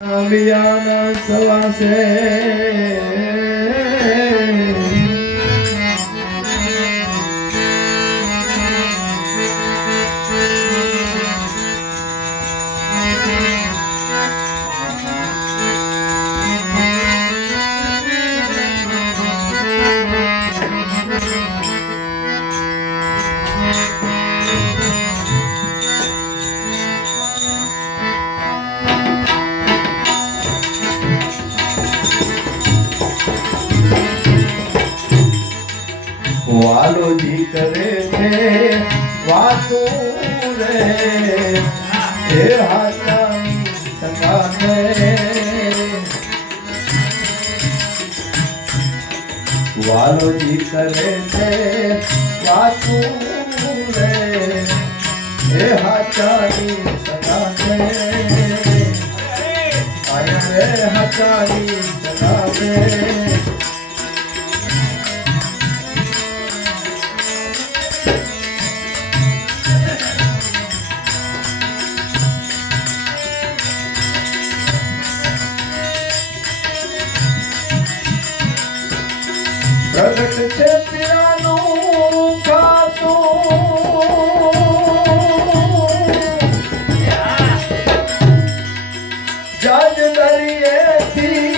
આંબિયાના સવાસે વાલોજી કરે છે, વાતો રે. હે હાથા સંગાથે વાલોજી કરે છે, વાતો રે. હે હાચાની સંગાથે આયા રે હાચાની સંગાથે જજ દરિયેથી રાખ્યું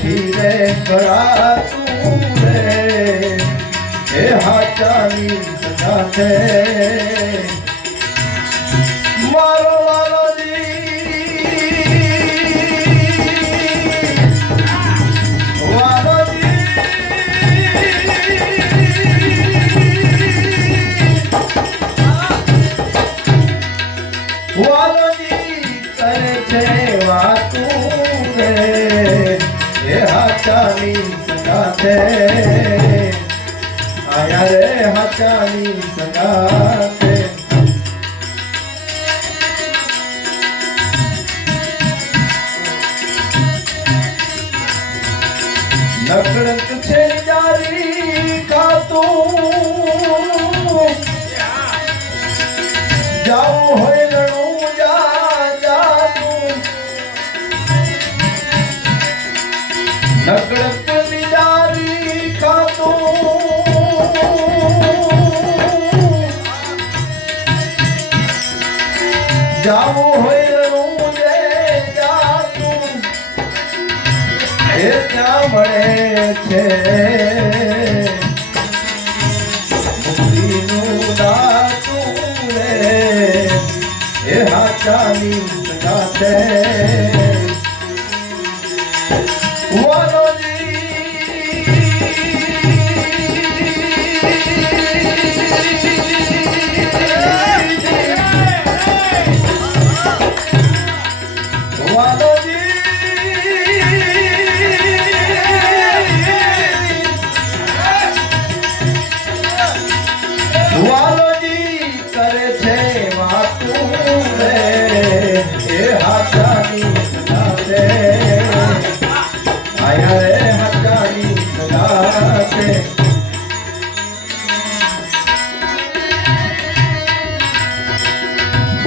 નથી રે કરાતું રે. હે હાચાની સાથે. મારો સંગાથે આયા રે હાચાની નકળક છે જારી ખાતું. જાવું છે. એ હાચાની સંગાથે વાલોજી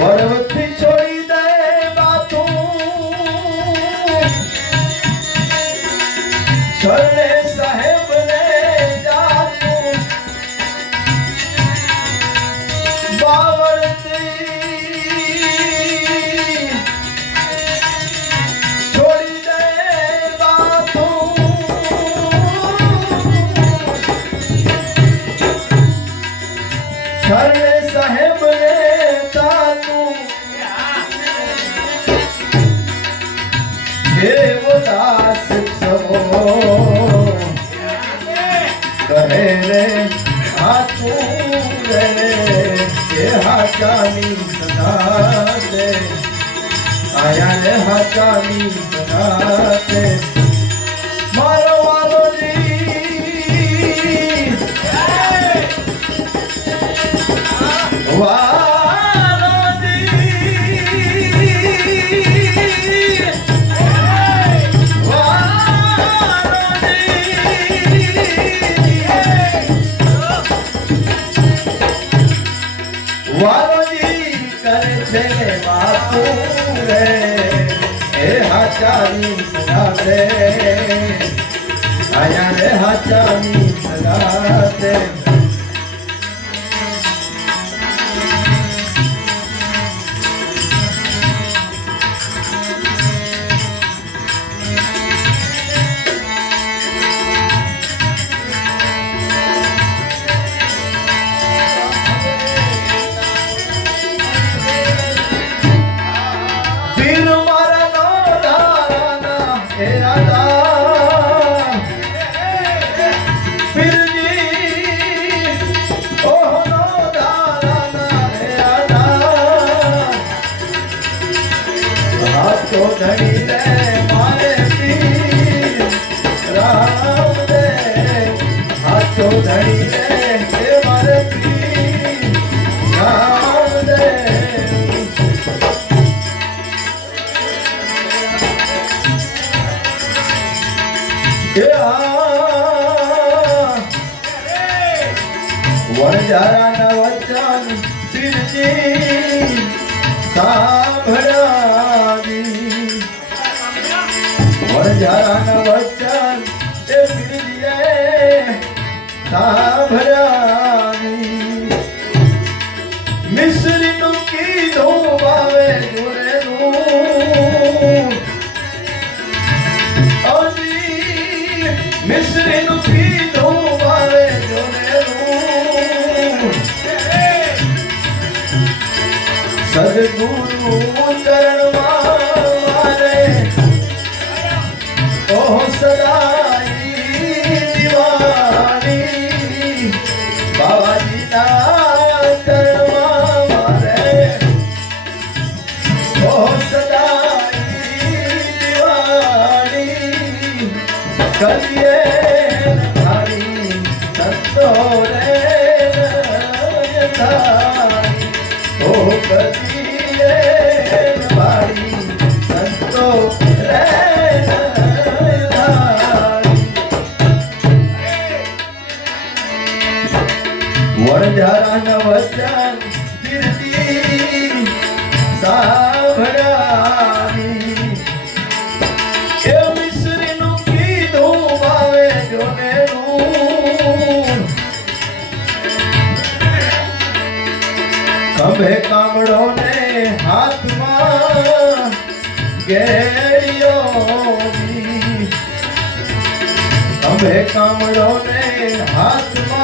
બળવથી છોડી દે બાતું છોડે સાહેબ ને જાતું બાવળતી છોડી દે બાતું છોડે હાચાની સદાતે આયા રે હાચાની સદાતે હાચાની સગાતે આયા રે હાચાની ધણી રે વણજારાના વચન એ પીરજીએ સાંભળાવી મિશ્રીનું કીધું ભાવે જોરેનું અજી મિશ્રીનું કીધું મારે જોનેલું સદગુરુ ચરણમાં કરીએ તારી સંતો રે વણજારાના વચન કીર્તિ સાંભળાવી. એ મિશ્રીનું કીધું ભાવે જોનેલું ખભે કામડો ને હાથમાં ગેડિયો ખભે કામડો ને હાથમાં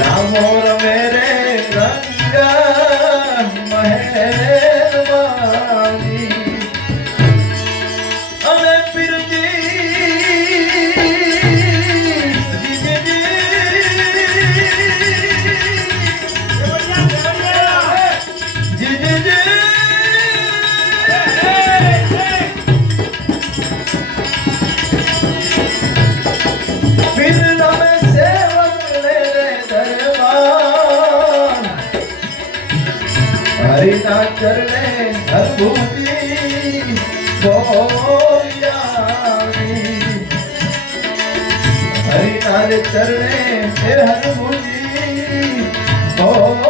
રામોર મેરે ગંગા મહેરે તેના ચરણે ધર્મુતી સોયાની. હરિનાર ચરણે હે હરમુજી ઓ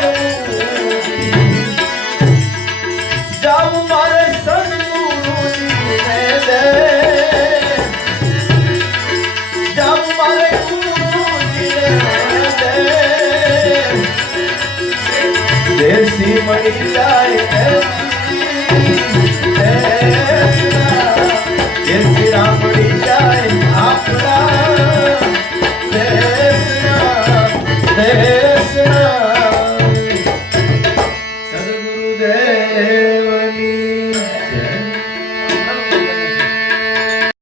દેશી મળી જાય